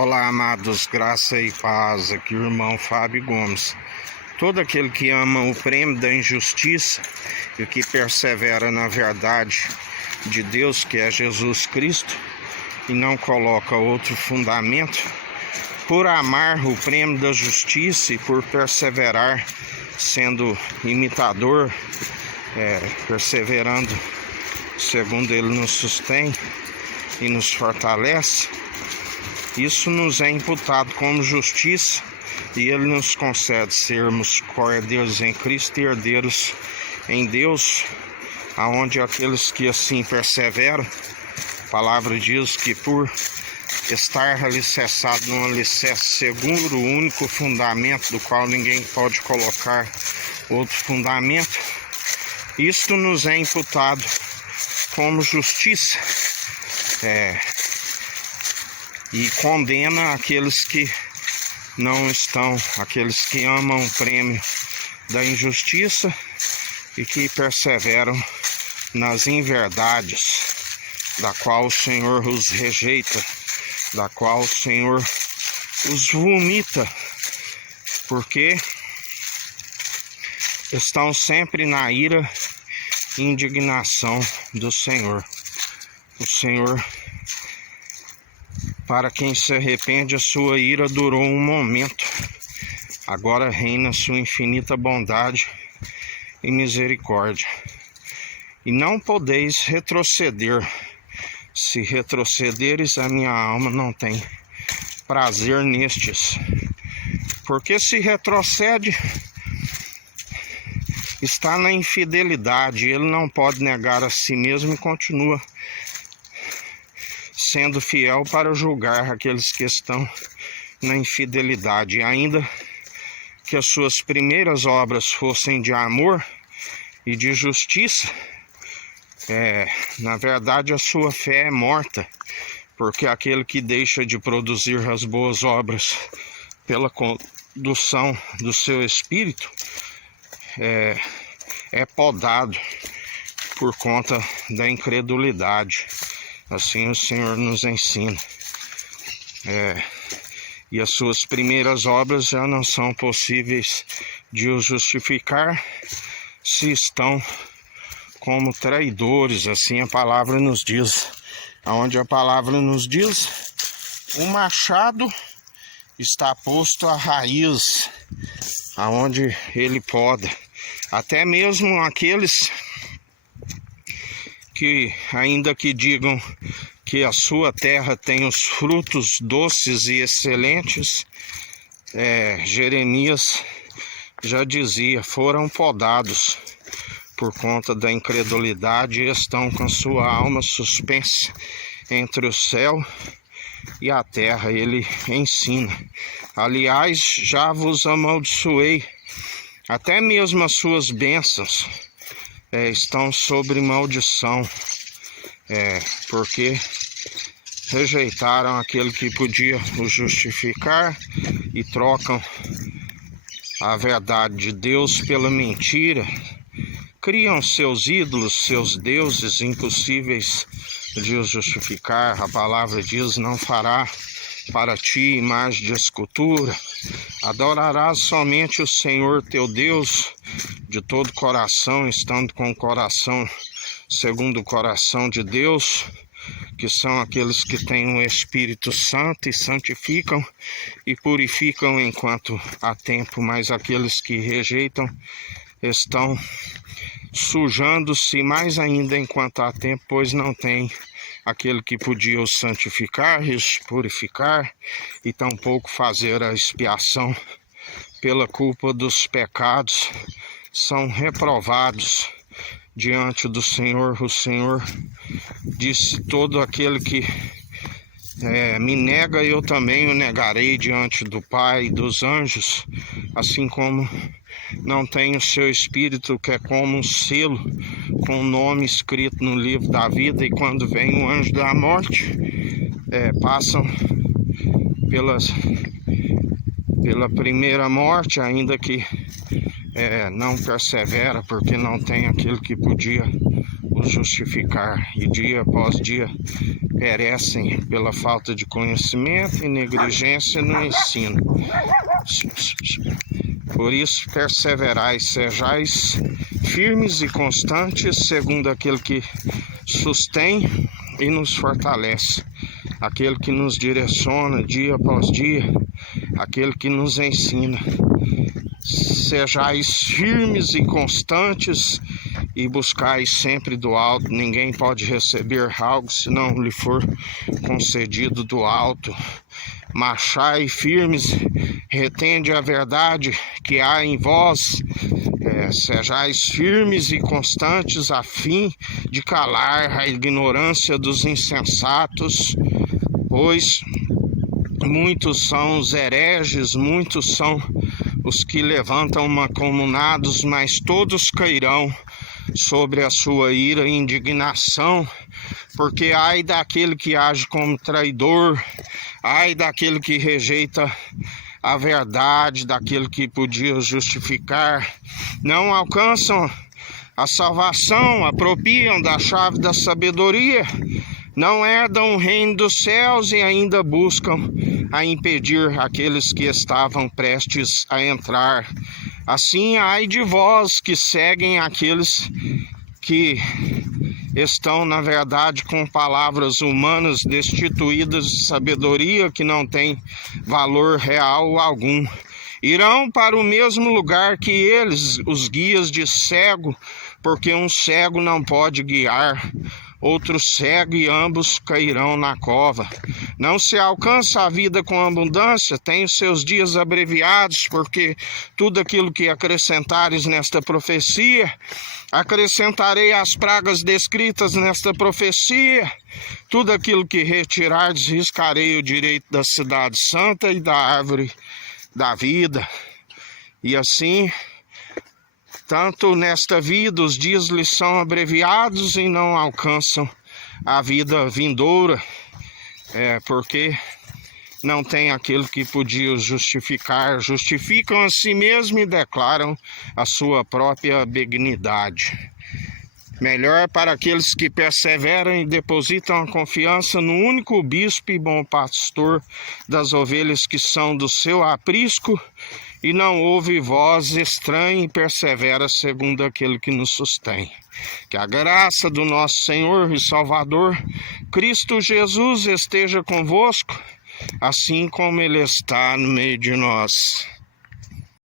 Olá, amados, graça e paz, aqui o irmão Fábio Gomes. Todo aquele que ama o prêmio da injustiça e que persevera na verdade de Deus, que é Jesus Cristo, e não coloca outro fundamento, por amar o prêmio da justiça e por perseverar sendo imitador, perseverando segundo Ele nos sustém e nos fortalece, isso nos é imputado como justiça e Ele nos concede sermos co-herdeiros em Cristo e herdeiros em Deus, aonde aqueles que assim perseveram, a palavra diz que por estar alicerçado num alicerce seguro, o único fundamento do qual ninguém pode colocar outro fundamento, isto nos é imputado como justiça, e condena aqueles que não estão, aqueles que amam o prêmio da injustiça e que perseveram nas inverdades, da qual o Senhor os rejeita, da qual o Senhor os vomita, porque estão sempre na ira e indignação do Senhor. O Senhor, para quem se arrepende, a sua ira durou um momento. Agora reina sua infinita bondade e misericórdia. E não podeis retroceder. Se retrocederes, a minha alma não tem prazer nestes. Porque se retrocede, está na infidelidade. Ele não pode negar a si mesmo e continua sendo fiel para julgar aqueles que estão na infidelidade. Ainda que as suas primeiras obras fossem de amor e de justiça, na verdade a sua fé é morta, porque aquele que deixa de produzir as boas obras pela condução do seu espírito é podado por conta da incredulidade. Assim o Senhor nos ensina. E as suas primeiras obras já não são possíveis de os justificar se estão como traidores, assim a palavra nos diz. Onde a palavra nos diz, o machado está posto à raiz, aonde ele poda. Até mesmo aqueles que, ainda que digam que a sua terra tem os frutos doces e excelentes, Jeremias já dizia, foram podados por conta da incredulidade e estão com sua alma suspensa entre o céu e a terra. Ele ensina: aliás, já vos amaldiçoei, até mesmo as suas bênçãos estão sobre maldição, porque rejeitaram aquele que podia os justificar e trocam a verdade de Deus pela mentira, criam seus ídolos, seus deuses impossíveis de os justificar. A palavra diz: não fará para ti imagem de escultura, adorarás somente o Senhor teu Deus de todo coração, estando com o coração segundo o coração de Deus, que são aqueles que têm o Espírito Santo e santificam e purificam enquanto há tempo, mas aqueles que rejeitam estão sujando-se mais ainda enquanto há tempo, pois não tem aquele que podia os santificar e os purificar, e tampouco fazer a expiação pela culpa dos pecados, são reprovados diante do Senhor. O Senhor disse: todo aquele que me nega, eu também o negarei diante do Pai e dos anjos, assim como não tem o seu espírito, que é como um selo com o nome escrito no livro da vida, e quando vem o anjo da morte, passam pela primeira morte, ainda que não persevera, porque não tem aquele que podia os justificar, e dia após dia perecem pela falta de conhecimento e negligência no ensino. Por isso, perseverai, sejais firmes e constantes, segundo aquele que sustém e nos fortalece, aquele que nos direciona dia após dia, aquele que nos ensina. Sejais firmes e constantes e buscais sempre do alto. Ninguém pode receber algo se não lhe for concedido do alto. Marchai firmes, retende a verdade que há em vós. Sejais firmes e constantes a fim de calar a ignorância dos insensatos, pois muitos são os hereges, muitos são os que levantam mancomunados, mas todos cairão sobre a sua ira e indignação, porque ai daquele que age como traidor, ai daquele que rejeita a verdade, daquele que podia justificar, não alcançam a salvação, apropriam da chave da sabedoria, não herdam o reino dos céus e ainda buscam a impedir aqueles que estavam prestes a entrar. Assim, ai de vós que seguem aqueles que estão, na verdade, com palavras humanas destituídas de sabedoria, que não tem valor real algum. Irão para o mesmo lugar que eles, os guias de cego, porque um cego não pode guiar outro cego, e ambos cairão na cova. Não se alcança a vida com abundância, tem os seus dias abreviados, porque tudo aquilo que acrescentares nesta profecia, acrescentarei as pragas descritas nesta profecia, tudo aquilo que retirardes, riscarei o direito da cidade santa e da árvore da vida. E assim, tanto nesta vida os dias lhes são abreviados e não alcançam a vida vindoura, porque não tem aquele que podia os justificar. Justificam a si mesmos e declaram a sua própria benignidade. Melhor para aqueles que perseveram e depositam a confiança no único bispo e bom pastor das ovelhas que são do seu aprisco, e não ouve voz estranha e persevera segundo aquele que nos sustém. Que a graça do nosso Senhor e Salvador, Cristo Jesus, esteja convosco, assim como Ele está no meio de nós.